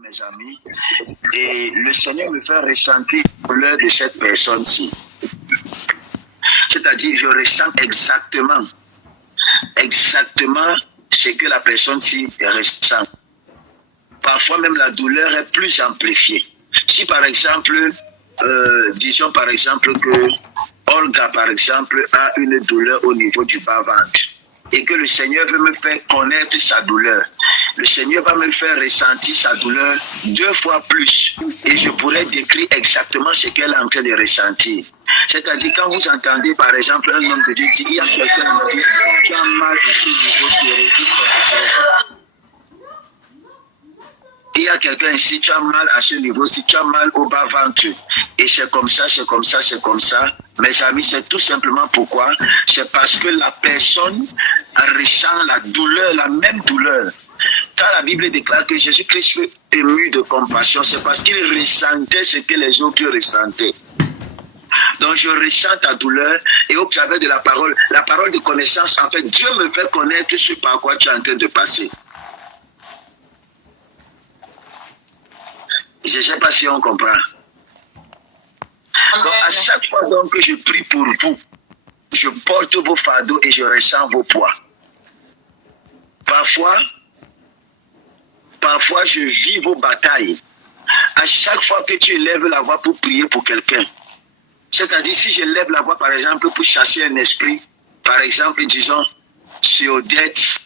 mes amis, et le Seigneur me fait ressentir la douleur de cette personne-ci. C'est-à-dire, je ressens exactement ce que la personne-ci ressent. Parfois même la douleur est plus amplifiée. Si par exemple, disons par exemple que Olga par exemple a une douleur au niveau du bas-ventre et que le Seigneur veut me faire connaître sa douleur, le Seigneur va me faire ressentir sa douleur 2 fois plus et je pourrais décrire exactement ce qu'elle est en train de ressentir. C'est-à-dire quand vous entendez par exemple un homme de Dieu dire il y a quelqu'un ici qui a mal à ce niveau, il y a quelqu'un ici, tu as mal à ce niveau, si tu as mal au bas-ventre. Et c'est comme ça. Mes amis, c'est tout simplement pourquoi. C'est parce que la personne ressent la douleur, la même douleur. Quand la Bible déclare que Jésus-Christ fut ému de compassion, c'est parce qu'il ressentait ce que les autres ressentaient. Donc je ressens ta douleur et au travers de la parole de connaissance, en fait, Dieu me fait connaître ce par quoi tu es en train de passer. Je ne sais pas si on comprend. Donc, à chaque fois donc, que je prie pour vous, je porte vos fardeaux et je ressens vos poids. Parfois, je vis vos batailles. À chaque fois que tu élèves la voix pour prier pour quelqu'un, c'est-à-dire si je lève la voix par exemple pour chasser un esprit, par exemple disons sur Odette,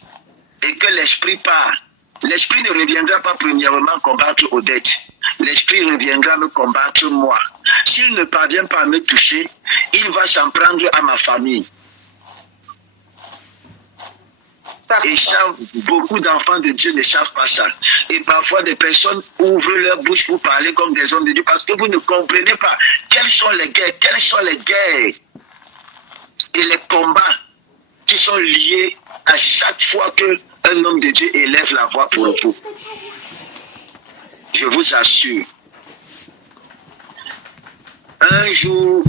et que l'esprit part, l'esprit ne reviendra pas premièrement combattre Odette. L'esprit reviendra me combattre moi. S'il ne parvient pas à me toucher, il va s'en prendre à ma famille. Et ça, beaucoup d'enfants de Dieu ne savent pas ça. Et parfois, des personnes ouvrent leur bouche pour parler comme des hommes de Dieu parce que vous ne comprenez pas quelles sont les guerres et les combats qui sont liés à chaque fois qu'un homme de Dieu élève la voix pour vous. Je vous assure. Un jour,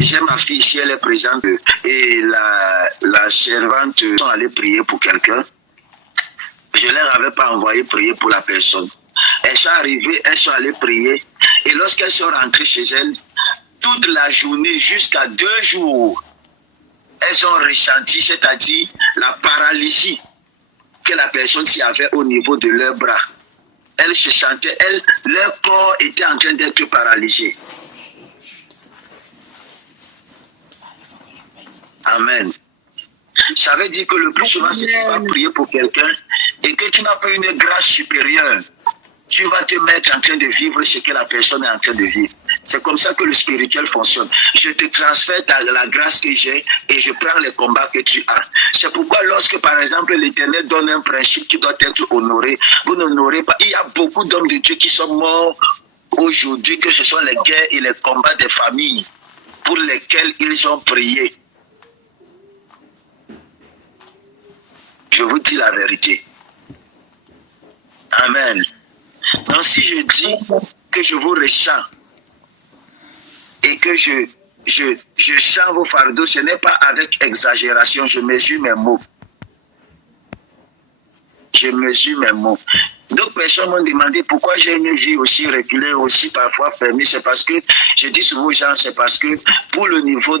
j'ai ma fille ici, elle est présente, et la servante sont allées prier pour quelqu'un. Je ne leur avais pas envoyé prier pour la personne. Elles sont arrivées, elles sont allées prier, et lorsqu'elles sont rentrées chez elles, toute la journée, jusqu'à 2 jours, elles ont ressenti, c'est-à-dire la paralysie que la personne s'y avait au niveau de leurs bras. Elles se sentaient, leur corps était en train d'être paralysé. Amen. Ça veut dire que le plus souvent, si tu vas prier pour quelqu'un et que tu n'as pas une grâce supérieure, tu vas te mettre en train de vivre ce que la personne est en train de vivre. C'est comme ça que le spirituel fonctionne. Je te transfère la grâce que j'ai et je prends les combats que tu as. C'est pourquoi lorsque, par exemple, l'Éternel donne un principe qui doit être honoré, vous n'honorez pas. Il y a beaucoup d'hommes de Dieu qui sont morts aujourd'hui, que ce sont les guerres et les combats des familles pour lesquels ils ont prié. Je vous dis la vérité. Amen. Donc si je dis que je vous ressens et que je sens vos fardeaux, ce n'est pas avec exagération, je mesure mes mots. Je mesure mes mots. D'autres personnes m'ont demandé pourquoi j'ai une vie aussi reculée, aussi parfois fermée. C'est parce que, je dis souvent aux gens, c'est parce que pour le niveau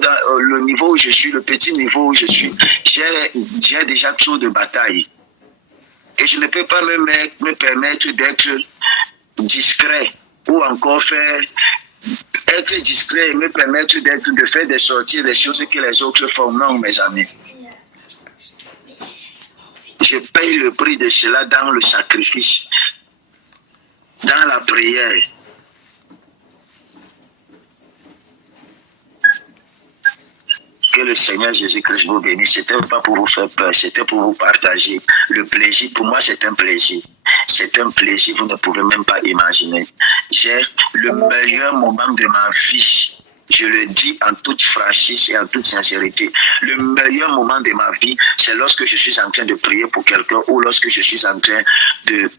où je suis, le petit niveau où je suis, j'ai déjà trop de batailles. Et je ne peux pas me permettre d'être discret ou encore être discret et me permettre de faire des sorties, des choses que les autres font. Non, mes amis. Je paye le prix de cela dans le sacrifice, dans la prière. Que le Seigneur Jésus-Christ vous bénisse. C'était pas pour vous faire peur, c'était pour vous partager le plaisir. Pour moi, c'est un plaisir. C'est un plaisir, vous ne pouvez même pas imaginer. J'ai le meilleur moment de ma vie. Je le dis en toute franchise et en toute sincérité. Le meilleur moment de ma vie, c'est lorsque je suis en train de prier pour quelqu'un ou lorsque je suis en train de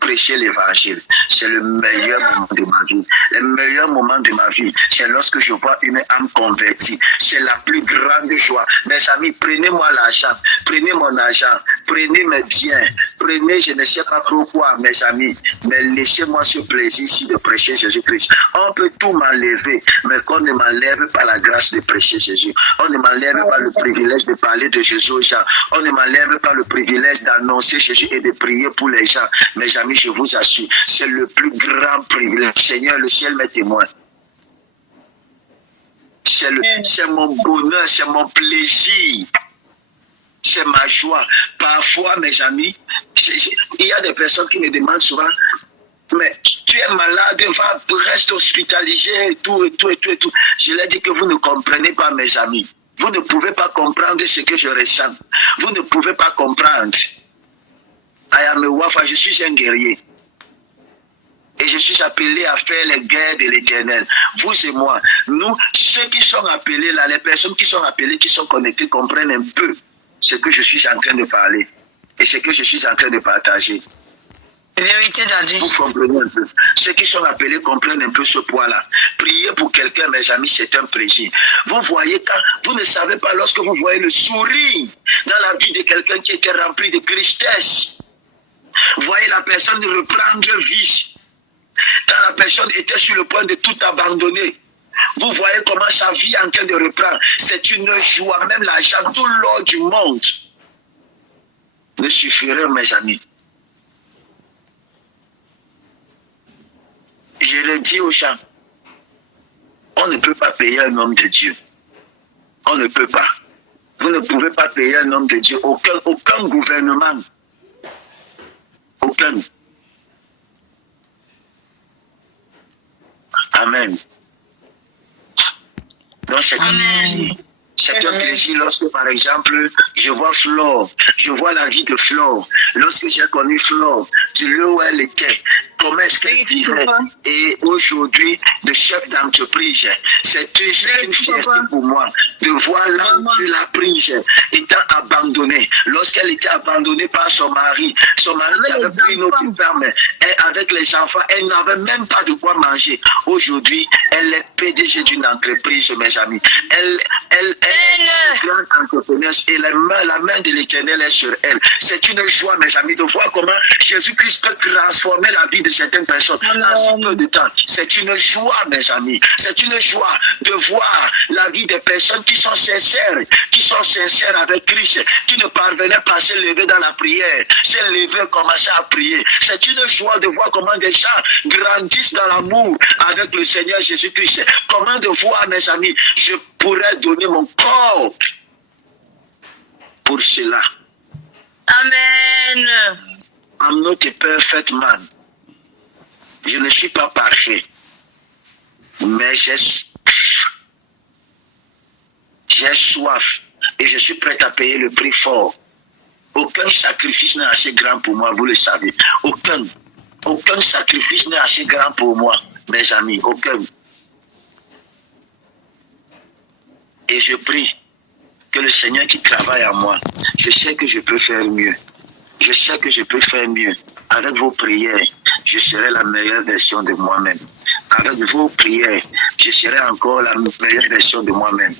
prêcher l'évangile. C'est le meilleur moment de ma vie. Le meilleur moment de ma vie, c'est lorsque je vois une âme convertie. C'est la plus grande joie. Mes amis, prenez-moi l'argent, prenez mon argent, prenez mes biens, prenez, je ne sais pas pourquoi, mes amis, mais laissez-moi ce plaisir-ci de prêcher Jésus-Christ. On peut tout m'enlever, mais qu'on ne m'enlève pas la grâce de prêcher Jésus. On ne m'enlève pas le privilège de parler de Jésus aux gens. On ne m'enlève pas le privilège d'annoncer Jésus et de prier pour les gens. Mes amis, je vous assure, c'est le plus grand privilège. Seigneur, le ciel m'est témoin. C'est mon bonheur, c'est mon plaisir. C'est ma joie. Parfois, mes amis, il y a des personnes qui me demandent souvent, mais tu es malade, reste hospitalisé, et tout. Je leur dis que vous ne comprenez pas, mes amis. Vous ne pouvez pas comprendre ce que je ressens. Vous ne pouvez pas comprendre. I am a Wafa, je suis un guerrier. Et je suis appelé à faire les guerres de l'Éternel. Vous et moi, nous, ceux qui sont appelés là, les personnes qui sont appelées, qui sont connectées, comprennent un peu ce que je suis en train de parler et ce que je suis en train de partager. Vérité, Daddy. Vous comprenez un peu. Ceux qui sont appelés comprennent un peu ce poids-là. Prier pour quelqu'un, mes amis, c'est un plaisir. Vous voyez, quand vous ne savez pas, lorsque vous voyez le sourire dans la vie de quelqu'un qui était rempli de tristesse, vous voyez la personne reprendre vie. Quand la personne était sur le point de tout abandonner, vous voyez comment sa vie est en train de reprendre. C'est une joie, même l'argent, tout l'or du monde ne suffirait, mes amis. Je le dis aux gens, on ne peut pas payer un homme de Dieu. On ne peut pas. Vous ne pouvez pas payer un homme de Dieu. Aucun gouvernement. Aucun. Amen. Donc c'est un plaisir. C'est un plaisir lorsque, par exemple, je vois Flore, je vois la vie de Flore. Lorsque j'ai connu Flore, de là où elle était, comment est-ce qu'elle vivait. Et aujourd'hui, de chef d'entreprise, c'est une fierté pour moi de voir là où tu l'as prise, étant abandonnée. Lorsqu'elle était abandonnée par son mari avait pris une autre femme, et avec les enfants, elle n'avait même pas de quoi manger. Aujourd'hui, elle est PDG d'une entreprise, mes amis. Elle est une grande entrepreneuse et la main de l'Éternel est sur elle. C'est une joie, mes amis, de voir comment Jésus-Christ peut transformer la vie de certaines personnes en si peu de temps. C'est une joie, mes amis. C'est une joie de voir la vie des personnes qui sont sincères avec Christ, qui ne parvenaient pas à se lever dans la prière, se lever, commencer à prier. C'est une joie de voir comment des gens grandissent dans l'amour avec le Seigneur Jésus-Christ. Comment de voir, mes amis, je pourrais donner mon corps pour cela. Amen. I'm not a perfect man. Je ne suis pas parfait. Mais j'ai soif et je suis prêt à payer le prix fort. Aucun sacrifice n'est assez grand pour moi, vous le savez. Aucun sacrifice n'est assez grand pour moi, mes amis. Aucun. Et je prie que le Seigneur qui travaille en moi, je sais que je peux faire mieux. Je sais que je peux faire mieux. Avec vos prières, je serai la meilleure version de moi-même. Avec vos prières, je serai encore la meilleure version de moi-même.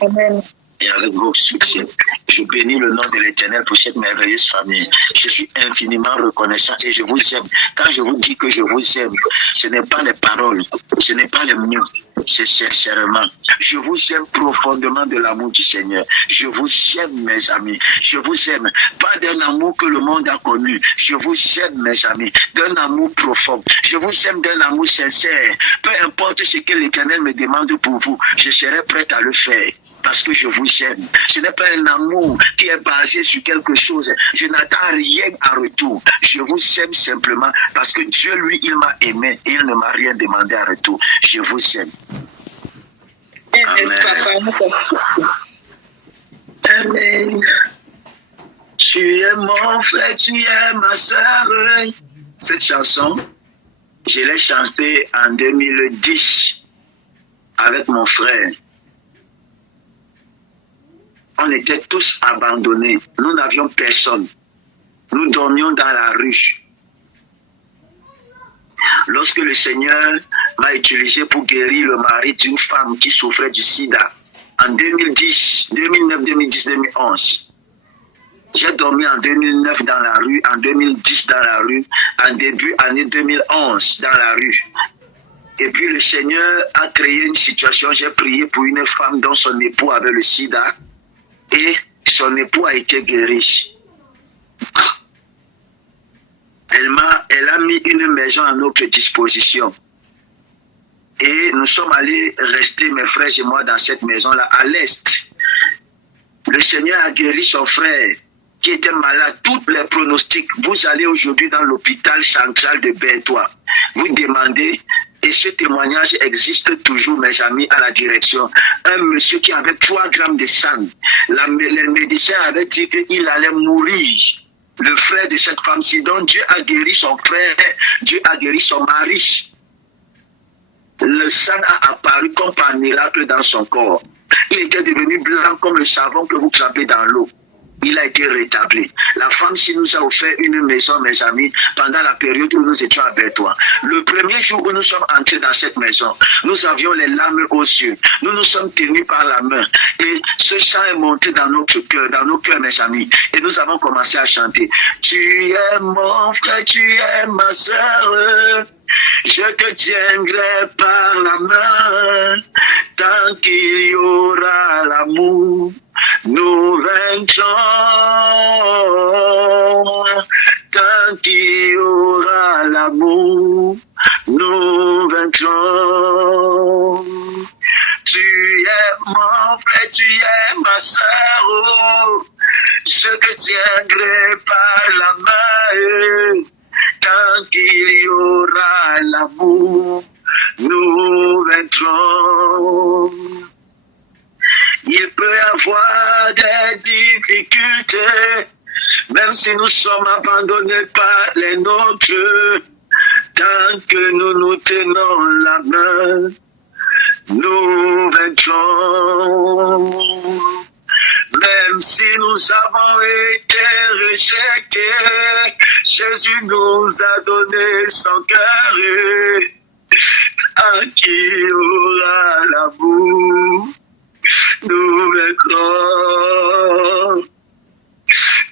Amen. Et avec vos succès, je bénis le nom de l'Éternel pour cette merveilleuse famille. Je suis infiniment reconnaissant et je vous aime. Quand je vous dis que je vous aime, ce n'est pas les paroles, ce n'est pas les mots, c'est sincèrement. Je vous aime profondément de l'amour du Seigneur. Je vous aime, mes amis. Je vous aime. Pas d'un amour que le monde a connu. Je vous aime, mes amis. D'un amour profond. Je vous aime d'un amour sincère. Peu importe ce que l'Éternel me demande pour vous, je serai prêt à le faire. Parce que je vous aime. Ce n'est pas un amour qui est basé sur quelque chose. Je n'attends rien en retour. Je vous aime simplement parce que Dieu, lui, il m'a aimé et il ne m'a rien demandé en retour. Je vous aime. Amen. Amen. Tu es mon frère, tu es ma soeur. Cette chanson, je l'ai chantée en 2010 avec mon frère. On était tous abandonnés. Nous n'avions personne. nous dormions dans la rue. Lorsque le Seigneur m'a utilisé pour guérir le mari d'une femme qui souffrait du sida, en 2010, 2009, 2010, 2011, j'ai dormi en 2009 dans la rue, en 2010 dans la rue, en début année 2011 dans la rue. Et puis le Seigneur a créé une situation, j'ai prié pour une femme dont son époux avait le sida et son époux a été guéri. Elle a mis une maison à notre disposition. Et nous sommes allés rester, mes frères et moi, dans cette maison-là, à l'Est. Le Seigneur a guéri son frère qui était malade. Tous les pronostics, vous allez aujourd'hui dans l'hôpital central de Bertois. Vous demandez, et ce témoignage existe toujours, mes amis, à la direction. Un monsieur qui avait 3 grammes de sang. Les médecins avaient dit qu'il allait mourir. Le frère de cette femme-ci, donc Dieu a guéri son frère, Dieu a guéri son mari. Le sang a apparu comme par miracle dans son corps. Il était devenu blanc comme le savon que vous trempez dans l'eau. Il a été rétabli. La femme-ci nous a offert une maison, mes amis, pendant la période où nous étions à Bertois. Le premier jour où nous sommes entrés dans cette maison, nous avions les larmes aux yeux. Nous nous sommes tenus par la main. Et ce chant est monté dans notre cœur, dans nos cœurs, mes amis. Et nous avons commencé à chanter. Tu es mon frère, tu es ma sœur. Je te tiendrai par la main. Tant qu'il y aura l'amour, nous vaincrons. Tant qu'il y aura l'amour, nous vaincrons. Tu es mon frère, tu es ma sœur. Je te tiendrai par la main. Tant qu'il y aura l'amour, nous vaincrons. Il peut y avoir des difficultés, même si nous sommes abandonnés par les nôtres. Tant que nous nous tenons la main, nous vaincrons. Même si nous avons été rejetés, Jésus nous a donné son cœur. À qui aura l'amour, nous vaincrons.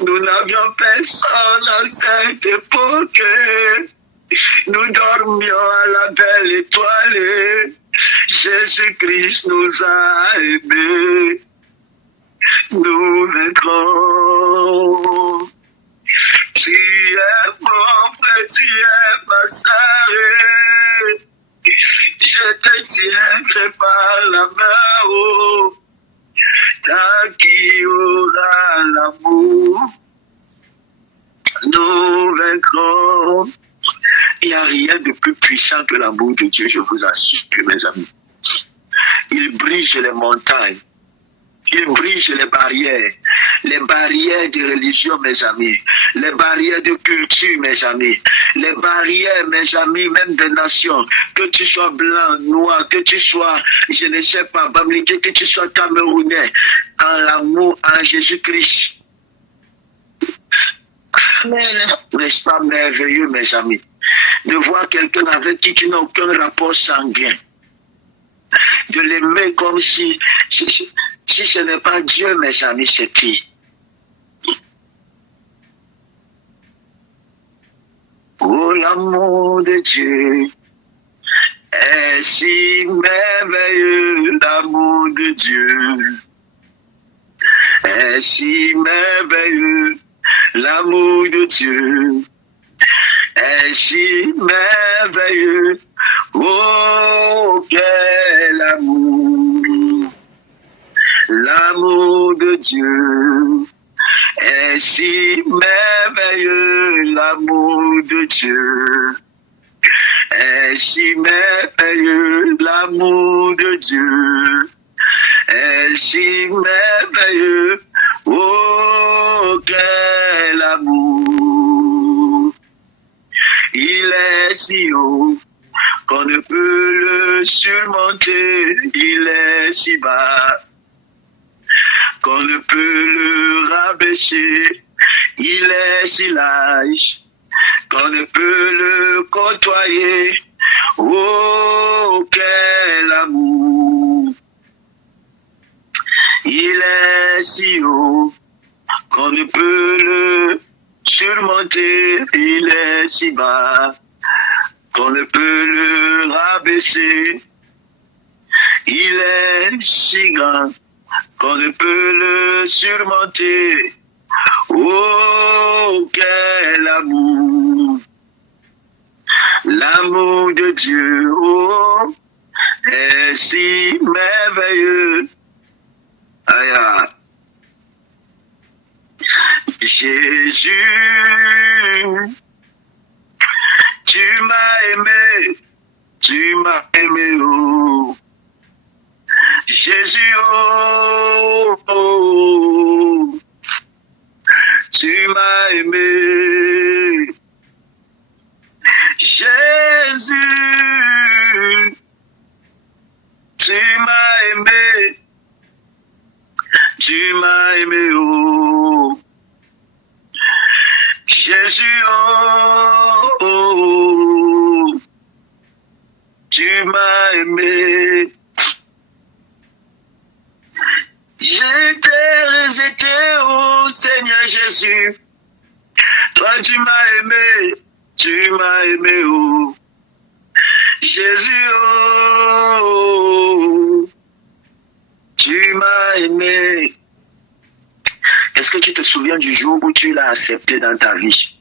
Nous n'avions personne à cette époque. Nous dormions à la belle étoile. Jésus-Christ nous a aimés. Nous vaincrons. Tu es mon frère, tu es ma sœur. Je te tiendrai par la main. Oh. Tant qu'il y aura l'amour, nous vaincrons. Il n'y a rien de plus puissant que l'amour de Dieu, je vous assure, mes amis. Il brise les montagnes. Il brise les barrières de religion, mes amis, les barrières de culture, mes amis, les barrières, mes amis, même des nations, que tu sois blanc, noir, que tu sois, je ne sais pas, bamliké, que tu sois camerounais, en l'amour, en Jésus-Christ. N'est-ce pas merveilleux, mes amis, de voir quelqu'un avec qui tu n'as aucun rapport sanguin, de l'aimer comme si ce n'est pas Dieu, mes amis, c'est qui? Oh, l'amour de Dieu est si merveilleux, l'amour de Dieu est si merveilleux, l'amour de Dieu est si merveilleux. Oh, quel amour! L'amour de Dieu est si merveilleux, l'amour de Dieu est si merveilleux, l'amour de Dieu est si merveilleux. Oh, quel amour! Il est si haut qu'on ne peut le surmonter, il est si bas qu'on ne peut le rabaisser, Il est si large qu'on ne peut le côtoyer. Oh, quel amour! Il est si haut qu'on ne peut le surmonter. Il est si bas qu'on ne peut le rabaisser. Il est si grand qu'on ne peut le surmonter. Oh, quel amour! L'amour de Dieu, oh, est si merveilleux. Aïe, aïe. Jésus, tu m'as aimé, oh. Jésus, oh, oh, tu m'as aimé. Jésus, tu m'as aimé, oh. Jésus, oh, oh, tu m'as aimé. J'étais rejeté, oh Seigneur Jésus. Toi, tu m'as aimé, oh. Jésus, oh, tu m'as aimé. Est-ce que tu te souviens du jour où tu l'as accepté dans ta vie?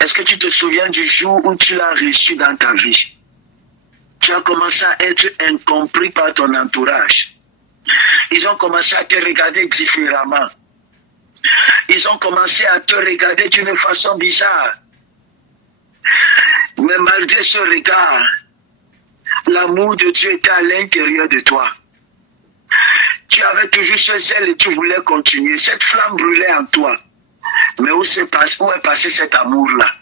Est-ce que tu te souviens du jour où tu l'as reçu dans ta vie? Tu as commencé à être incompris par ton entourage. Ils ont commencé à te regarder différemment. Ils ont commencé à te regarder d'une façon bizarre. Mais malgré ce regard, l'amour de Dieu était à l'intérieur de toi. Tu avais toujours ce zèle et tu voulais continuer. Cette flamme brûlait en toi. Mais où est passé cet amour-là?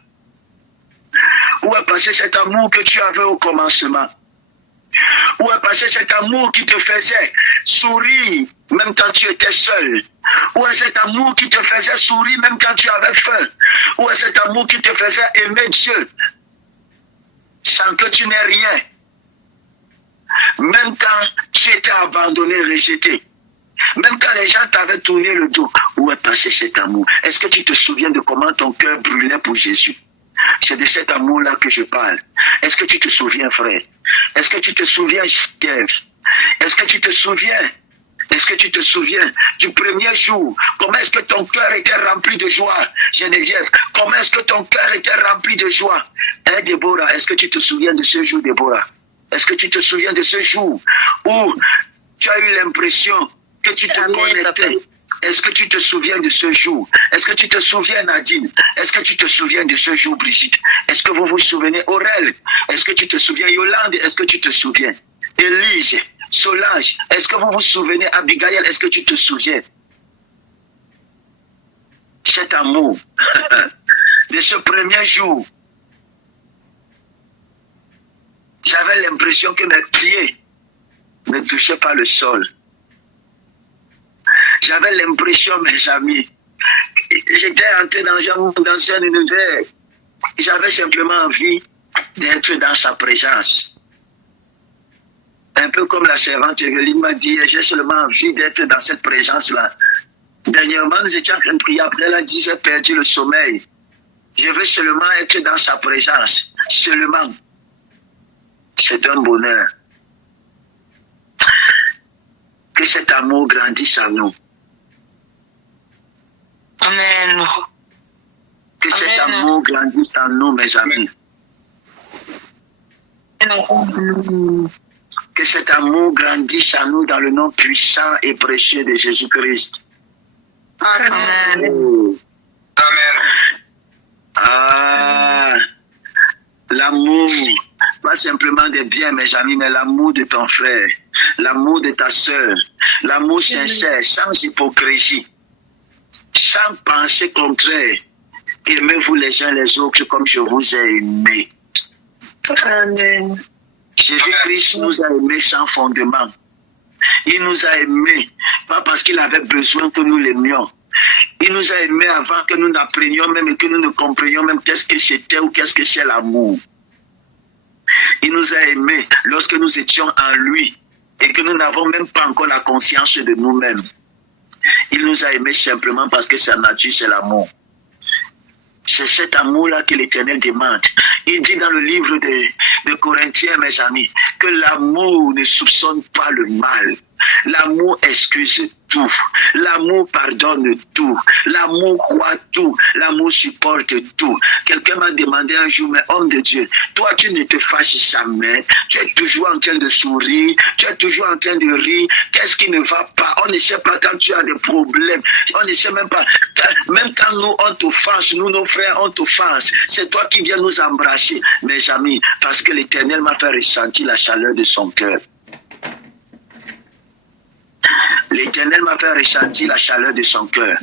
Où est passé cet amour que tu avais au commencement? Où est passé cet amour qui te faisait sourire même quand tu étais seul? Où est cet amour qui te faisait sourire même quand tu avais faim? Où est cet amour qui te faisait aimer Dieu sans que tu n'aies rien? Même quand tu étais abandonné, rejeté. Même quand les gens t'avaient tourné le dos. Où est passé cet amour? Est-ce que tu te souviens de comment ton cœur brûlait pour Jésus? C'est de cet amour-là que je parle. Est-ce que tu te souviens, frère? Est-ce que tu te souviens, Geneviève? Est-ce que tu te souviens? Est-ce que tu te souviens du premier jour? Comment est-ce que ton cœur était rempli de joie, Geneviève? Comment est-ce que ton cœur était rempli de joie? Hein, Déborah, est-ce que tu te souviens de ce jour, Déborah? Est-ce que tu te souviens de ce jour où tu as eu l'impression que tu te connectais? Est-ce que tu te souviens de ce jour? Est-ce que tu te souviens, Nadine? Est-ce que tu te souviens de ce jour, Brigitte? Est-ce que vous vous souvenez, Aurel? Est-ce que tu te souviens, Yolande? Est-ce que tu te souviens? Élise, Solange, est-ce que vous vous souvenez, Abigail? Est-ce que tu te souviens? Cet amour de ce premier jour, j'avais l'impression que mes pieds ne touchaient pas le sol. J'avais l'impression, mes amis, j'étais entré dans un univers. J'avais simplement envie d'être dans sa présence. Un peu comme la servante Evelyne m'a dit, j'ai seulement envie d'être dans cette présence-là. Dernièrement, nous étions en train de prier. Après, elle a dit, j'ai perdu le sommeil. Je veux seulement être dans sa présence. Seulement. C'est un bonheur. Que cet amour grandisse en nous. Amen. Que cet amour grandisse en nous, mes amis. Que cet amour grandisse en nous dans le nom puissant et précieux de Jésus-Christ. Amen. Oh. Amen. Ah, l'amour, pas simplement des biens, mes amis, mais l'amour de ton frère, l'amour de ta soeur, l'amour sincère, sans hypocrisie, sans pensée contraire. Aimez-vous les uns les autres comme je vous ai aimé. Amen. Jésus-Christ nous a aimés sans fondement. Il nous a aimés, pas parce qu'il avait besoin que nous l'aimions, Il nous a aimés avant que nous n'apprenions même et que nous ne comprenions même qu'est-ce que c'était ou qu'est-ce que c'est l'amour. Il nous a aimés lorsque nous étions en lui et que nous n'avons même pas encore la conscience de nous-mêmes. Il nous a aimés simplement parce que sa nature, c'est l'amour. C'est cet amour-là que l'Éternel demande. Il dit dans le livre de Corinthiens, mes amis, que l'amour ne soupçonne pas le mal. L'amour excuse tout. L'amour pardonne tout. L'amour croit tout. L'amour supporte tout. Quelqu'un m'a demandé un jour, mais homme de Dieu, toi tu ne te fâches jamais. Tu es toujours en train de sourire. Tu es toujours en train de rire. Qu'est-ce qui ne va pas? On ne sait pas quand tu as des problèmes. On ne sait même pas. Même quand nous on t'offense, nous nos frères on t'offense. C'est toi qui viens nous embrasser, mes amis, parce que l'Éternel m'a fait ressentir la chaleur de son cœur. L'Éternel m'a fait ressentir la chaleur de son cœur.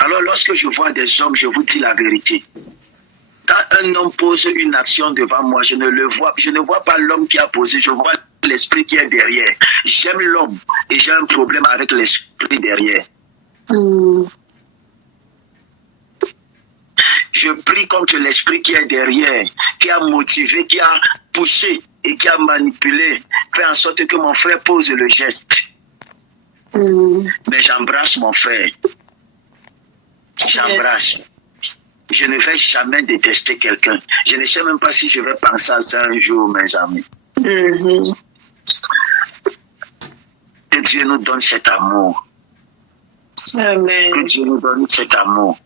Alors lorsque je vois des hommes, je vous dis la vérité. Quand un homme pose une action devant moi, je ne vois pas l'homme qui a posé, je vois l'esprit qui est derrière. J'aime l'homme et j'ai un problème avec l'esprit derrière. Je prie contre l'esprit qui est derrière, qui a motivé, qui a poussé et qui a manipulé, fait en sorte que mon frère pose le geste. Mais j'embrasse mon frère. J'embrasse. Je ne vais jamais détester quelqu'un. Je ne sais même pas si je vais penser à ça un jour, mes amis. Que Dieu nous donne cet amour. Amen. Que Dieu nous donne cet amour.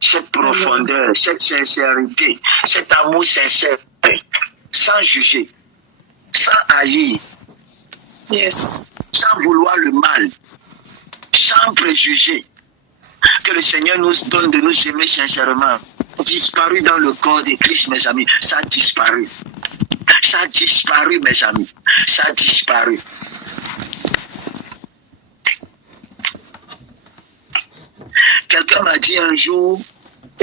Cette profondeur, cette sincérité, cet amour sincère, sans juger, sans haïr, sans vouloir le mal, sans préjuger. Que le Seigneur nous donne de nous aimer sincèrement. Disparu dans le corps de Christ, mes amis, ça a disparu. Ça a disparu, mes amis. Ça a disparu. Quelqu'un m'a dit un jour,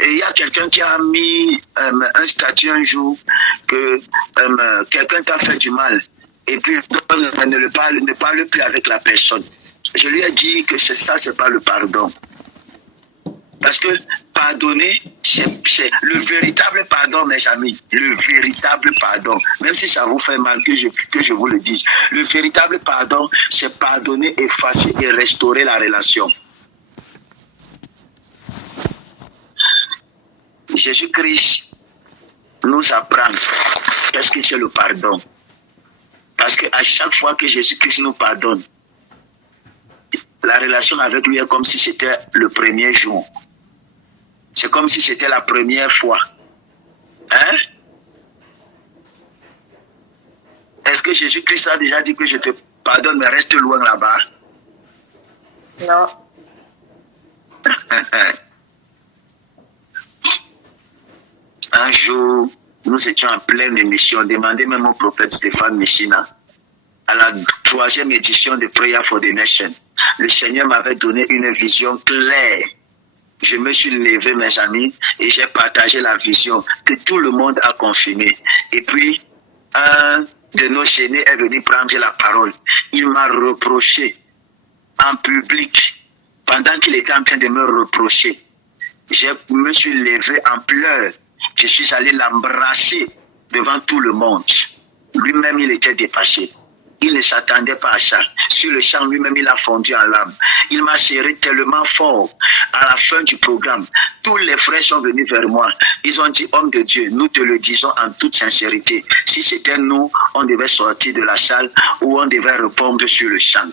et il y a quelqu'un qui a mis un statut un jour, que quelqu'un t'a fait du mal, et puis ne parle plus avec la personne. Je lui ai dit que c'est pas le pardon. Parce que pardonner, c'est le véritable pardon, mes amis. Le véritable pardon. Même si ça vous fait mal que je vous le dise. Le véritable pardon, c'est pardonner, effacer et restaurer la relation. Jésus-Christ nous apprend qu'est-ce que c'est le pardon. Parce qu'à chaque fois que Jésus-Christ nous pardonne, la relation avec lui est comme si c'était le premier jour. C'est comme si c'était la première fois. Hein? Est-ce que Jésus-Christ a déjà dit que je te pardonne, mais reste loin là-bas? Non. Un jour, nous étions en pleine émission, demandez même au prophète Stéphane Messina, à la 3e édition de Prayer for the Nation. Le Seigneur m'avait donné une vision claire. Je me suis levé, mes amis, et j'ai partagé la vision que tout le monde a confirmé. Et puis, un de nos aînés est venu prendre la parole. Il m'a reproché en public, pendant qu'il était en train de me reprocher. Je me suis levé en pleurs. Je suis allé l'embrasser devant tout le monde. Lui-même, il était dépassé. Il ne s'attendait pas à ça. Sur le champ, lui-même, il a fondu en larmes. Il m'a serré tellement fort. À la fin du programme, tous les frères sont venus vers moi. Ils ont dit, homme de Dieu, nous te le disons en toute sincérité. Si c'était nous, on devait sortir de la salle ou on devait répondre sur le champ.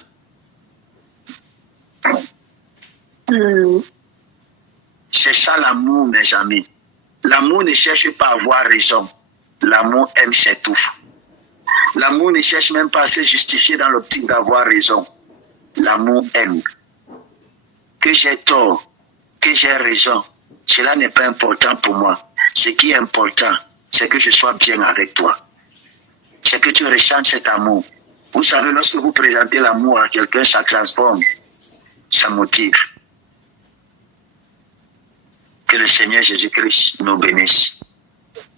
C'est ça l'amour, mes amis. L'amour ne cherche pas à avoir raison. L'amour aime s'étouffer. L'amour ne cherche même pas à se justifier dans l'optique d'avoir raison. L'amour aime. Que j'ai tort, que j'ai raison, cela n'est pas important pour moi. Ce qui est important, c'est que je sois bien avec toi. C'est que tu ressentes cet amour. Vous savez, lorsque vous présentez l'amour à quelqu'un, ça transforme, ça motive. Que le Seigneur Jésus-Christ nous bénisse.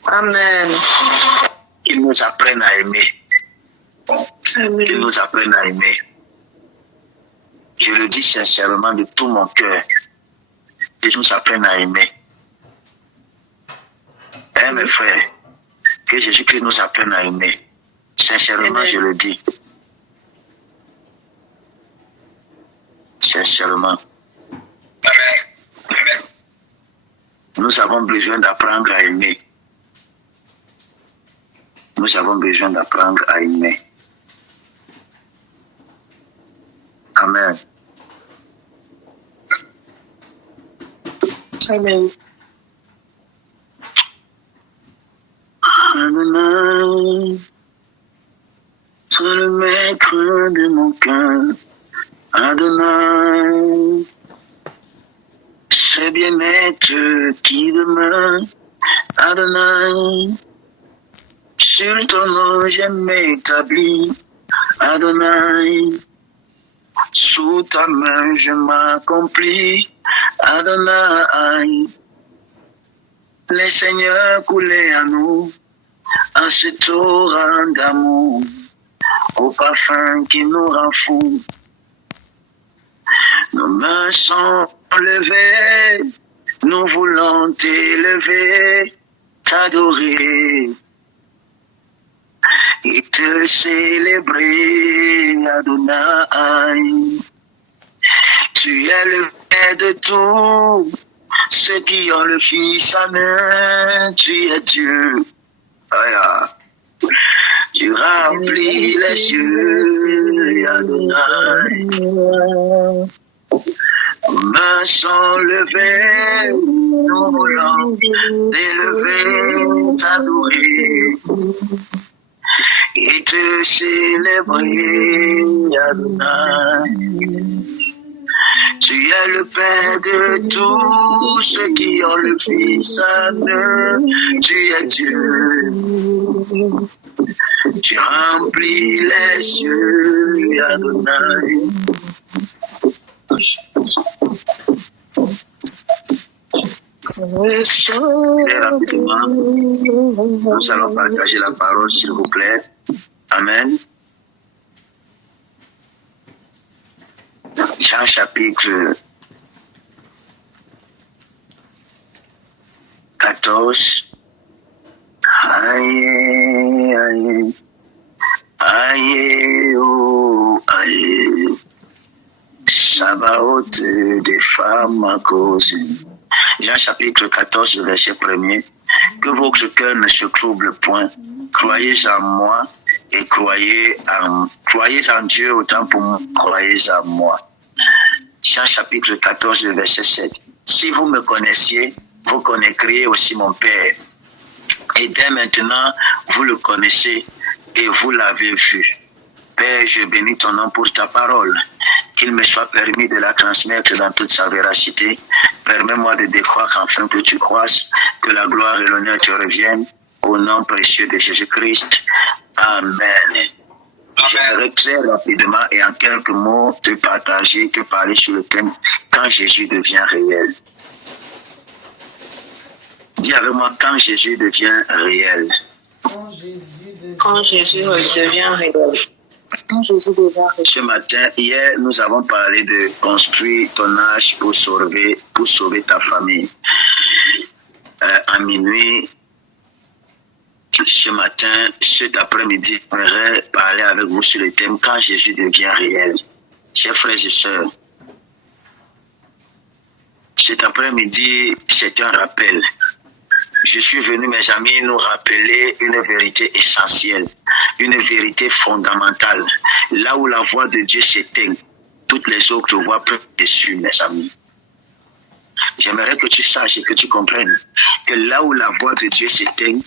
Amen. Qu'il nous apprenne à aimer. Amen. Qu'il nous apprenne à aimer. Je le dis sincèrement de tout mon cœur. Que nous apprenne à aimer. Hein, mes frères, que Jésus-Christ nous apprenne à aimer. Sincèrement, je le dis. Sincèrement. Nous avons besoin d'apprendre à aimer. Nous avons besoin d'apprendre à aimer. Amen. Amen. Adonai, toi le maître de mon cœur. Adonai, ce bien-être qui demeure. Adonai, sur ton nom je m'établis. Adonai, sous ta main je m'accomplis. Adonai, les seigneurs coulaient à nous, en ce torrent d'amour, au parfum qui nous rend fous. Nos mains sont levées, nous voulons t'élever, t'adorer et te célébrer, Adonai. Tu es le Père de tout, ceux qui ont le Fils en eux, tu es Dieu. Aya. Tu remplis les cieux, Adonai. Nos mains sont levées, nous voulons t'élever, t'adorer et te célébrer, Adonai. Tu es le Père de tous ceux qui ont le Fils en eux, tu es Dieu. Tu remplis les cieux, Adonai. Très rapidement, nous allons partager la parole, s'il vous plaît. Amen. Jean chapitre 14. Aïe, aïe, aïe, oh, aïe. Sabaoth des femmes à cause. Jean chapitre 14, verset 1er. Que votre cœur ne se trouble point. Croyez en moi et croyez en Dieu autant pour moi. Croyez en moi. Jean chapitre 14, verset 7. Si vous me connaissiez, vous connaîtriez aussi mon Père. Et dès maintenant, vous le connaissez et vous l'avez vu. Père, je bénis ton nom pour ta parole. Qu'il me soit permis de la transmettre dans toute sa véracité. Permets-moi de décroître afin que tu croisses, que la gloire et l'honneur te reviennent. Au nom précieux de Jésus-Christ. Amen. J'aimerais très rapidement et en quelques mots te parler sur le thème « Quand Jésus devient réel ». Dis avec moi « Quand Jésus devient réel ». Quand Jésus devient réel. Ce matin, hier, nous avons parlé de construire ton âge pour sauver ta famille. À minuit, ce matin, cet après-midi, j'aimerais parler avec vous sur le thème « Quand Jésus devient réel ». Chers frères et sœurs, cet après-midi, c'est un rappel. Je suis venu, mes amis, nous rappeler une vérité essentielle, une vérité fondamentale. Là où la voix de Dieu s'éteint, toutes les autres voix prennent dessus, mes amis. J'aimerais que tu saches et que tu comprennes que là où la voix de Dieu s'éteint,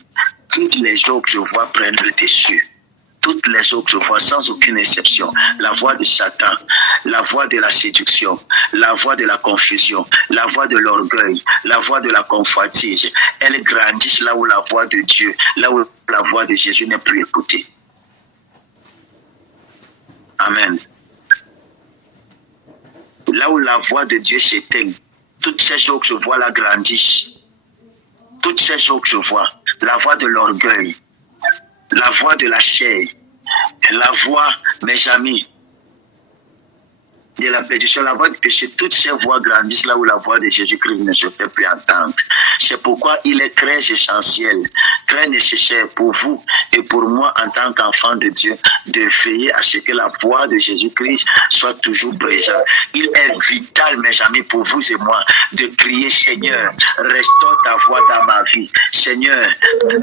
toutes les autres voix prennent le dessus. Toutes les autres voix, sans aucune exception, la voix de Satan, la voix de la séduction, la voix de la confusion, la voix de l'orgueil, la voix de la convoitise, elles grandissent là où la voix de Dieu, là où la voix de Jésus n'est plus écoutée. Amen. Là où la voix de Dieu s'éteint, toutes ces autres voix-là grandissent. Toutes ces autres voix, la voix de l'orgueil, la voix de la chair, la voix, mes amis, de la perdition, la voix du péché, toutes ces voix grandissent là où la voix de Jésus-Christ ne se fait plus entendre. C'est pourquoi il est très essentiel, très nécessaire pour vous et pour moi en tant qu'enfant de Dieu de veiller à ce que la voix de Jésus-Christ soit toujours présente. Il est vital, mes amis, pour vous et moi de crier: Seigneur, restaure ta voix dans ma vie. Seigneur,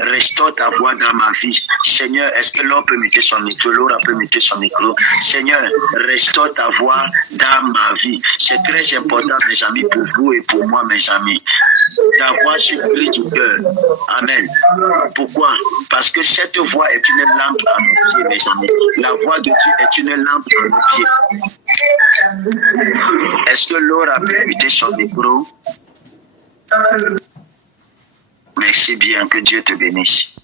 restaure ta voix dans ma vie. Seigneur, est-ce que l'on peut mettre son micro? Laura peut mettre son micro. Seigneur, restaure ta voix dans ma vie. C'est très important, mes amis, pour vous et pour moi, mes amis. Ta voix supplie du cœur. Amen. Pourquoi? Parce que cette voix est une lampe à nos pieds, mes amis. La voix de Dieu est une lampe à nos pieds. Est-ce que Laura peut mettre son micro? Merci bien, que Dieu te bénisse.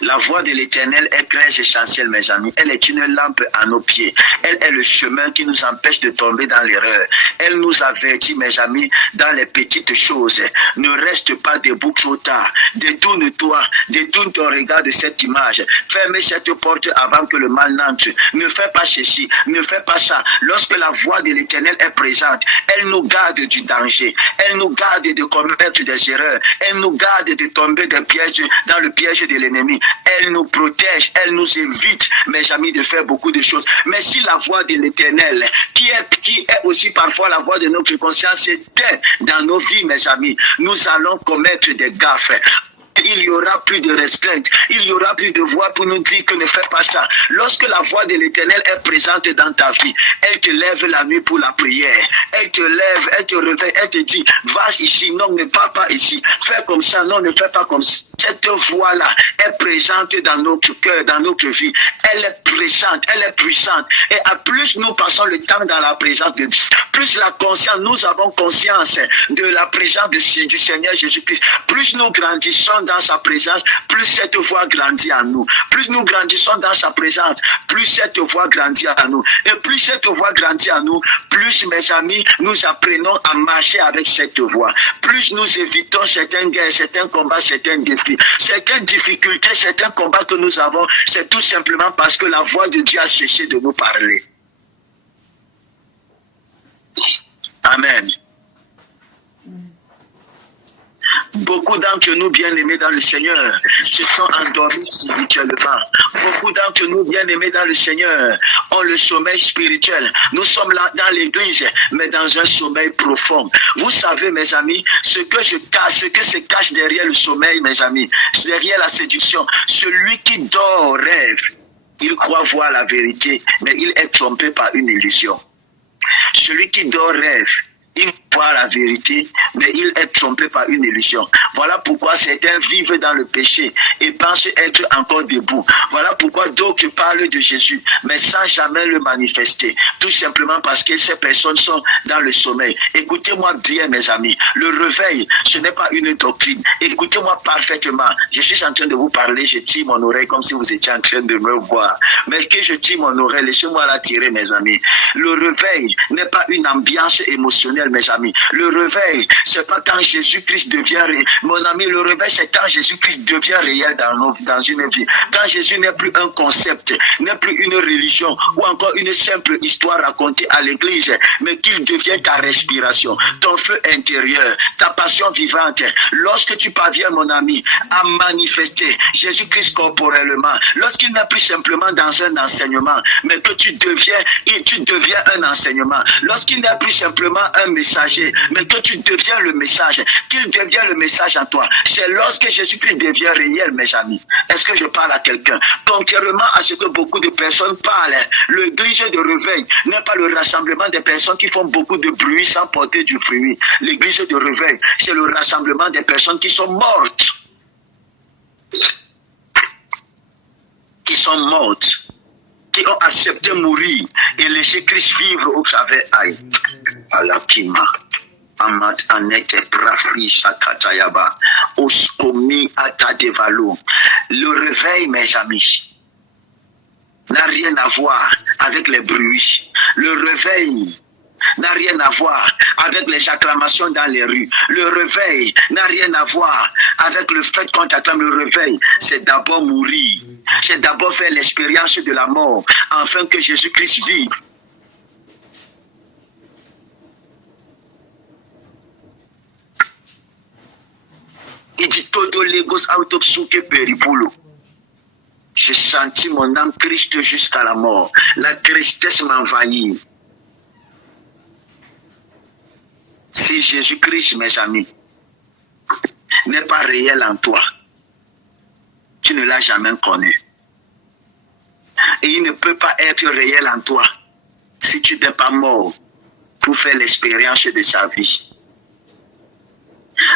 La voix de l'Éternel est très essentielle, mes amis. Elle est une lampe à nos pieds. Elle est le chemin qui nous empêche de tomber dans l'erreur. Elle nous avertit, mes amis, dans les petites choses. Ne reste pas debout trop tard. Détourne-toi, détourne ton regard de cette image. Ferme cette porte avant que le mal n'entre. Ne fais pas ceci, ne fais pas ça. Lorsque la voix de l'Éternel est présente, elle nous garde du danger. Elle nous garde de commettre des erreurs. Elle nous garde de tomber dans le piège de l'ennemi. Elle nous protège, elle nous évite, mes amis, de faire beaucoup de choses. Mais si la voix de l'Éternel, qui est aussi parfois la voix de notre conscience, était dans nos vies, mes amis, nous allons commettre des gaffes. Il y aura plus de restreintes, il y aura plus de voix pour nous dire que ne fais pas ça. Lorsque la voix de l'Éternel est présente dans ta vie, elle te lève la nuit pour la prière. Elle te lève, elle te réveille, elle te dit: va ici, non, ne pars pas ici. Fais comme ça, non, ne fais pas comme ça. Cette voix-là est présente dans notre cœur, dans notre vie. Elle est présente, elle est puissante. Et à plus nous passons le temps dans la présence de Dieu, plus la conscience, nous avons conscience de la présence du Seigneur Jésus-Christ. Plus nous grandissons dans sa présence, plus cette voix grandit en nous. Plus nous grandissons dans sa présence, plus cette voix grandit en nous. Et plus cette voix grandit en nous, plus, mes amis, nous apprenons à marcher avec cette voix. Plus nous évitons certaines guerres, certains combats, certains défis, certaines difficultés, certains combats que nous avons. C'est tout simplement parce que la voix de Dieu a cessé de nous parler. Amen. Beaucoup d'entre nous, bien-aimés dans le Seigneur, se sont endormis spirituellement. Beaucoup d'entre nous, bien-aimés dans le Seigneur, ont le sommeil spirituel. Nous sommes là dans l'église, mais dans un sommeil profond. Vous savez, mes amis, ce que se cache derrière le sommeil, mes amis, derrière la séduction. Celui qui dort rêve. Il croit voir la vérité, mais il est trompé par une illusion. Celui qui dort rêve. Il voit la vérité, mais il est trompé par une illusion. Voilà pourquoi certains vivent dans le péché et pensent être encore debout. Voilà pourquoi d'autres parlent de Jésus, mais sans jamais le manifester. Tout simplement parce que ces personnes sont dans le sommeil. Écoutez-moi bien, mes amis. Le réveil, ce n'est pas une doctrine. Écoutez-moi parfaitement. Je suis en train de vous parler, je tire mon oreille comme si vous étiez en train de me voir. Mais que je tire mon oreille, laissez-moi la tirer, mes amis. Le réveil n'est pas une ambiance émotionnelle, mes amis. Le réveil, c'est pas quand Jésus-Christ devient réel. Mon ami, le réveil, c'est quand Jésus-Christ devient réel dans une vie. Quand Jésus n'est plus un concept, n'est plus une religion ou encore une simple histoire racontée à l'église, mais qu'il devient ta respiration, ton feu intérieur, ta passion vivante. Lorsque tu parviens, mon ami, à manifester Jésus-Christ corporellement, lorsqu'il n'est plus simplement dans un enseignement, mais que tu deviens un enseignement, lorsqu'il n'est plus simplement un messager, mais que tu deviens le message, qu'il devient le message en toi. C'est lorsque Jésus-Christ devient réel, mes amis. Est-ce que je parle à quelqu'un? Contrairement à ce que beaucoup de personnes parlent, l'église de réveil n'est pas le rassemblement des personnes qui font beaucoup de bruit sans porter du fruit. L'église de réveil, c'est le rassemblement des personnes qui sont mortes. Qui sont mortes. Qui ont accepté mourir et laisser Christ vivre au travers d'eux. Alakima, Amat Anete Prafi Sakatayaba, Oskomi Atadevalo. Le réveil, mes amis, n'a rien à voir avec les bruits. Le réveil n'a rien à voir avec les acclamations dans les rues. Le réveil n'a rien à voir avec le fait qu'on t'acclame. Le réveil, c'est d'abord mourir. C'est d'abord faire l'expérience de la mort, afin que Jésus-Christ vive. Il dit todo legos autopsuke peripulo. J'ai senti mon âme triste jusqu'à la mort. La tristesse m'envahit. Si Jésus-Christ, mes amis, n'est pas réel en toi, tu ne l'as jamais connu. Et il ne peut pas être réel en toi si tu n'es pas mort pour faire l'expérience de sa vie.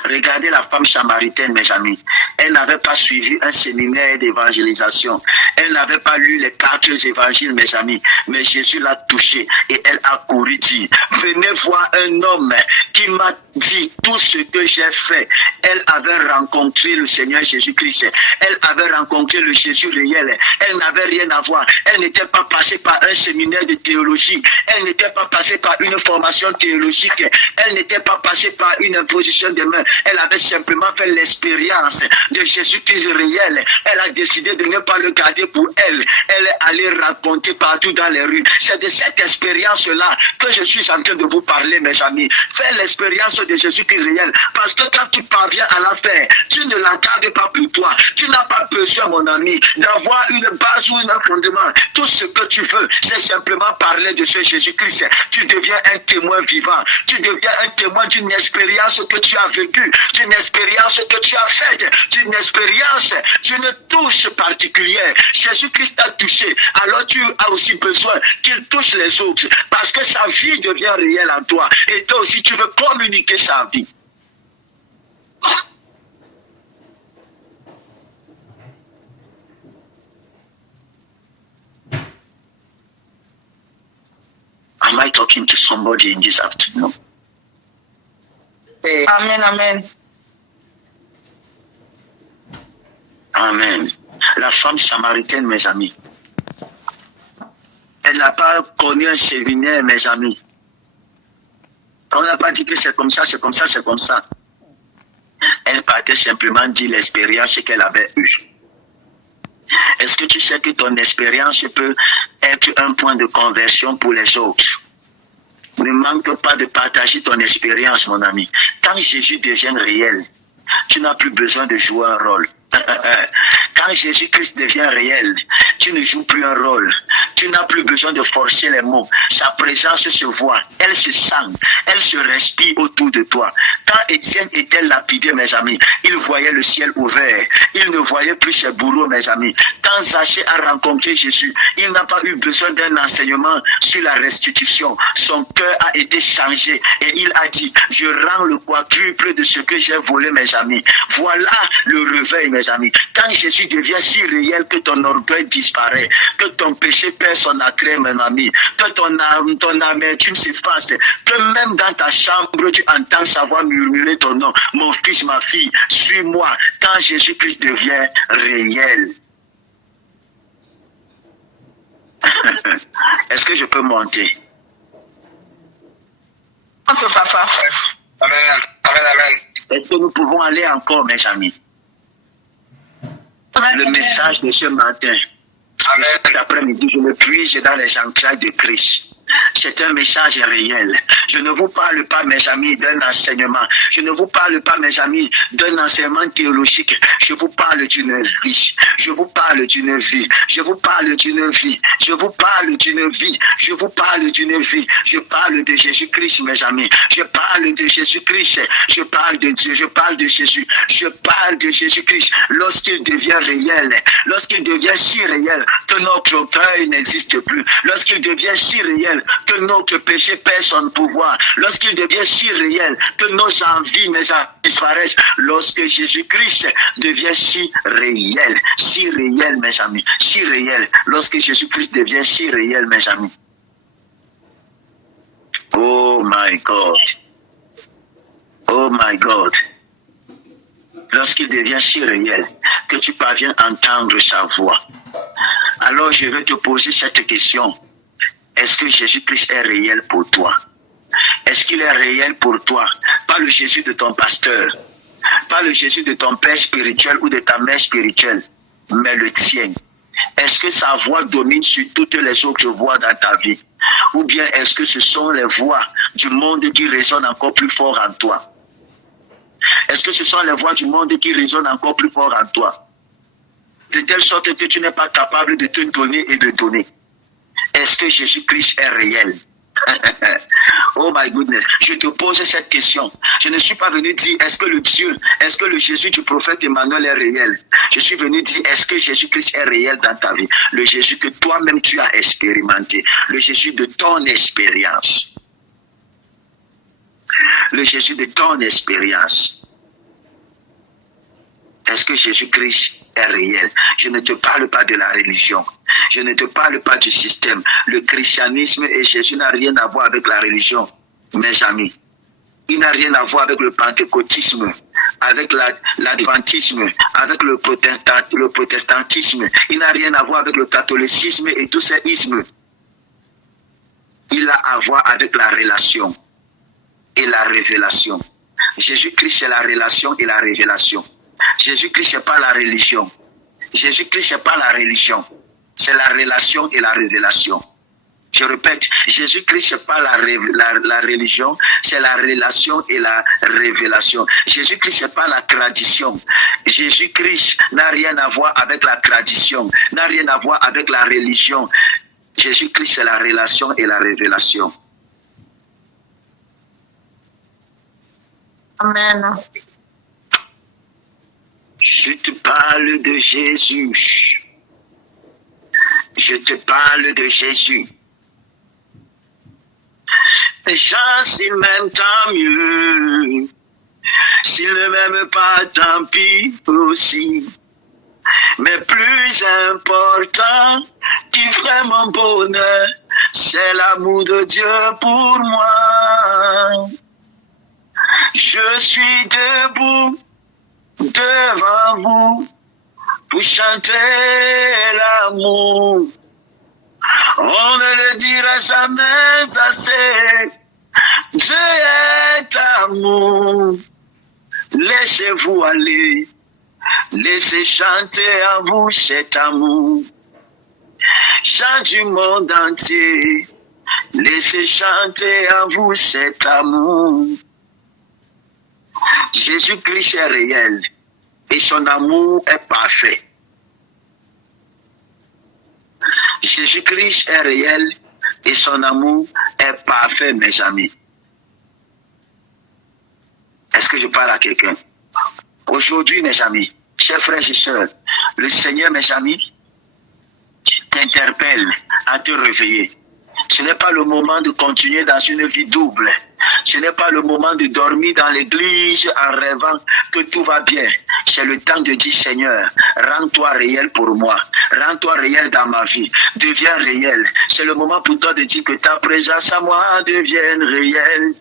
Regardez la femme samaritaine, mes amis. Elle n'avait pas suivi un séminaire d'évangélisation. Elle n'avait pas lu les 4 évangiles, mes amis. Mais Jésus l'a touchée et elle a couru dire, venez voir un homme qui m'a dit tout ce que j'ai fait. Elle avait rencontré le Seigneur Jésus-Christ. Elle avait rencontré le Jésus réel. Elle n'avait rien à voir. Elle n'était pas passée par un séminaire de théologie. Elle n'était pas passée par une formation théologique. Elle n'était pas passée par une imposition de main. Elle avait simplement fait l'expérience de Jésus-Christ réel. Elle a décidé de ne pas le garder pour elle. Elle est allée raconter partout dans les rues. C'est de cette expérience-là que je suis en train de vous parler, mes amis. Fais l'expérience de Jésus-Christ réel. Parce que quand tu parviens à la faire, tu ne la gardes pas pour toi. Tu n'as pas besoin, mon ami, d'avoir une base ou un fondement. Tout ce que tu veux, c'est simplement parler de ce Jésus-Christ. Tu deviens un témoin vivant. Tu deviens un témoin d'une expérience que tu as vécue, d'une expérience que tu as faite, d'une expérience, d'une touche particulière. Jésus-Christ t'a touché, alors tu as aussi besoin qu'il touche les autres, parce que sa vie devient réelle en toi. Et toi aussi, tu veux communiquer sa vie. Am I talking to somebody in this afternoon? Amen, amen. Amen. La femme samaritaine, mes amis, elle n'a pas connu un séminaire, mes amis. On n'a pas dit que c'est comme ça, c'est comme ça, c'est comme ça. Elle partait simplement dire l'expérience qu'elle avait eue. Est-ce que tu sais que ton expérience peut être un point de conversion pour les autres? Ne manque pas de partager ton expérience, mon ami. Quand Jésus devient réel, tu n'as plus besoin de jouer un rôle. Quand Jésus-Christ devient réel, tu ne joues plus un rôle. Tu n'as plus besoin de forcer les mots. Sa présence se voit, elle se sent, elle se respire autour de toi. Quand Étienne était lapidé, mes amis, il voyait le ciel ouvert. Il ne voyait plus ses bourreaux, mes amis. Quand Zachée a rencontré Jésus, il n'a pas eu besoin d'un enseignement sur la restitution. Son cœur a été changé et il a dit, je rends le quadruple de ce que j'ai volé, mes amis. Voilà le réveil, mes amis. Quand Jésus devient si réel que ton orgueil disparaît, que ton péché perd son attrait, mon ami, que ton amertume s'efface, que même dans ta chambre, tu entends sa voix murmurer ton nom. Mon fils, ma fille, suis-moi. Quand Jésus-Christ devient réel. Est-ce que je peux monter? On peut, papa. Amen. Amen, amen. Est-ce que nous pouvons aller encore, mes amis? Le message de ce matin, cet après-midi, je me puise dans les entrailles de Christ. C'est un message réel. Je ne vous parle pas, mes amis, d'un enseignement. Je ne vous parle pas, mes amis, d'un enseignement théologique. Je vous parle d'une vie. Je vous parle d'une vie. Je vous parle d'une vie. Je vous parle d'une vie. Je vous parle d'une vie. Je parle de Jésus-Christ, mes amis. Je parle de Jésus-Christ. Je parle de Dieu. Je parle de Jésus. Je parle de Jésus-Christ. Lorsqu'il devient réel, lorsqu'il devient si réel que notre orgueil n'existe plus, lorsqu'il devient si réel que notre péché perd son pouvoir, lorsqu'il devient si réel que nos envies disparaissent, lorsque Jésus-Christ devient si réel, mes amis, si réel, lorsque Jésus-Christ devient si réel, mes amis. Oh my God. Oh my God. Lorsqu'il devient si réel que tu parviens à entendre sa voix, alors je vais te poser cette question. Est-ce que Jésus-Christ est réel pour toi? Est-ce qu'il est réel pour toi? Pas le Jésus de ton pasteur, pas le Jésus de ton père spirituel ou de ta mère spirituelle, mais le tien. Est-ce que sa voix domine sur toutes les autres voix dans ta vie? Ou bien est-ce que ce sont les voix du monde qui résonnent encore plus fort en toi? Est-ce que ce sont les voix du monde qui résonnent encore plus fort en toi? De telle sorte que tu n'es pas capable de te donner et de donner. Est-ce que Jésus-Christ est réel? Oh my goodness, je te pose cette question. Je ne suis pas venu dire est-ce que le Jésus du prophète Emmanuel est réel. Je suis venu dire est-ce que Jésus-Christ est réel dans ta vie. Le Jésus que toi-même tu as expérimenté. Le Jésus de ton expérience. Le Jésus de ton expérience. Est-ce que Jésus-Christ est réel? Je ne te parle pas de la religion. Je ne te parle pas du système. Le christianisme et Jésus n'a rien à voir avec la religion, mes amis. Il n'a rien à voir avec le pentecôtisme, avec l'adventisme, avec le protestantisme. Il n'a rien à voir avec le catholicisme et tout ces ismes. Il a à voir avec la relation et la révélation. Jésus-Christ, c'est la relation et la révélation. Jésus-Christ, c'est pas la religion. Jésus-Christ, c'est pas la religion. C'est la relation et la révélation. Je répète, Jésus-Christ, c'est pas la religion, c'est la relation et la révélation. Jésus-Christ, c'est pas la tradition. Jésus-Christ n'a rien à voir avec la tradition, n'a rien à voir avec la religion. Jésus-Christ, c'est la relation et la révélation. Amen. Je te parle de Jésus. Je te parle de Jésus. Les gens s'ils m'aiment, tant mieux. S'ils ne m'aiment pas, tant pis aussi. Mais plus important qui ferait mon bonheur, c'est l'amour de Dieu pour moi. Je suis debout devant vous pour chanter l'amour. On ne le dira jamais assez. Dieu est amour. Laissez-vous aller. Laissez chanter en vous cet amour. Chant du monde entier. Laissez chanter en vous cet amour. Jésus-Christ est réel et son amour est parfait. Jésus-Christ est réel et son amour est parfait, mes amis. Est-ce que je parle à quelqu'un? Aujourd'hui, mes amis, chers frères et sœurs, le Seigneur, mes amis, t'interpelle à te réveiller. Ce n'est pas le moment de continuer dans une vie double. Ce n'est pas le moment de dormir dans l'église en rêvant que tout va bien. C'est le temps de dire, Seigneur, rends-toi réel pour moi. Rends-toi réel dans ma vie. Deviens réel. C'est le moment pour toi de dire que ta présence à moi devienne réelle.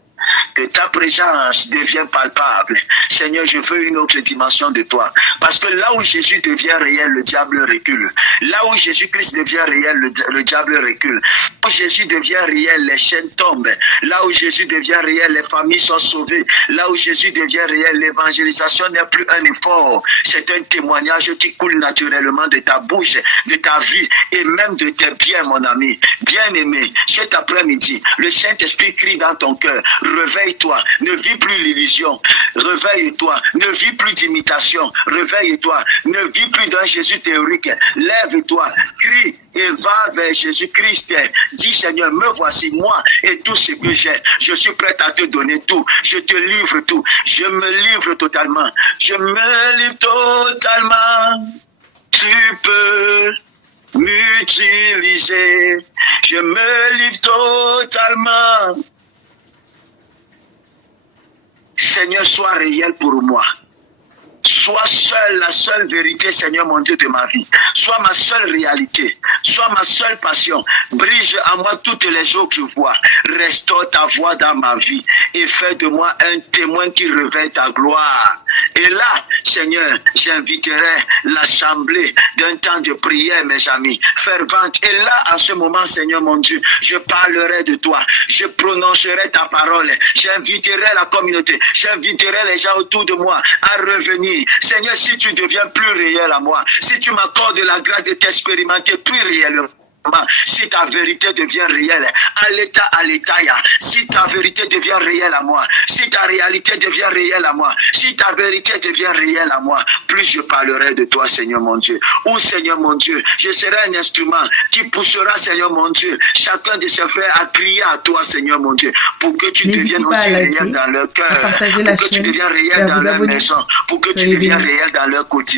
Que ta présence devienne palpable. Seigneur, je veux une autre dimension de toi. Parce que là où Jésus devient réel, le diable recule. Là où Jésus-Christ devient réel, le diable recule. Là où Jésus devient réel, les chaînes tombent. Là où Jésus devient réel, les familles sont sauvées. Là où Jésus devient réel, l'évangélisation n'est plus un effort. C'est un témoignage qui coule naturellement de ta bouche, de ta vie et même de tes biens, mon ami. Bien-aimé, cet après-midi, le Saint-Esprit crie dans ton cœur. Réveille-toi, ne vis plus l'illusion. Réveille-toi, ne vis plus d'imitation. Réveille-toi, ne vis plus d'un Jésus théorique. Lève-toi, crie et va vers Jésus-Christ. Dis, Seigneur, me voici moi et tout ce que j'ai. Je suis prêt à te donner tout. Je te livre tout. Je me livre totalement. Je me livre totalement. Tu peux m'utiliser. Je me livre totalement. Seigneur, sois réel pour moi. Sois seul, la seule vérité, Seigneur mon Dieu, de ma vie. Sois ma seule réalité. Sois ma seule passion. Brise en moi toutes les jours que je vois. Restaure ta voix dans ma vie. Et fais de moi un témoin qui révèle ta gloire. Et là, Seigneur, j'inviterai l'assemblée d'un temps de prière, mes amis, fervente. Et là, en ce moment, Seigneur mon Dieu, je parlerai de toi. Je prononcerai ta parole. J'inviterai la communauté. J'inviterai les gens autour de moi à revenir. Seigneur, si tu deviens plus réel à moi, si tu m'accordes la grâce de t'expérimenter plus réellement, si ta vérité devient réelle, à l'état, si ta vérité devient réelle à moi, si ta réalité devient réelle à moi, si ta vérité devient réelle à moi, plus je parlerai de toi, Seigneur mon Dieu. Ou Seigneur mon Dieu, je serai un instrument qui poussera, Seigneur mon Dieu, chacun de ses frères à crier à toi, Seigneur mon Dieu, pour que tu deviennes aussi réel dans leur cœur, pour que tu deviennes réel dans leur maison, pour que tu deviennes réel dans leur quotidien.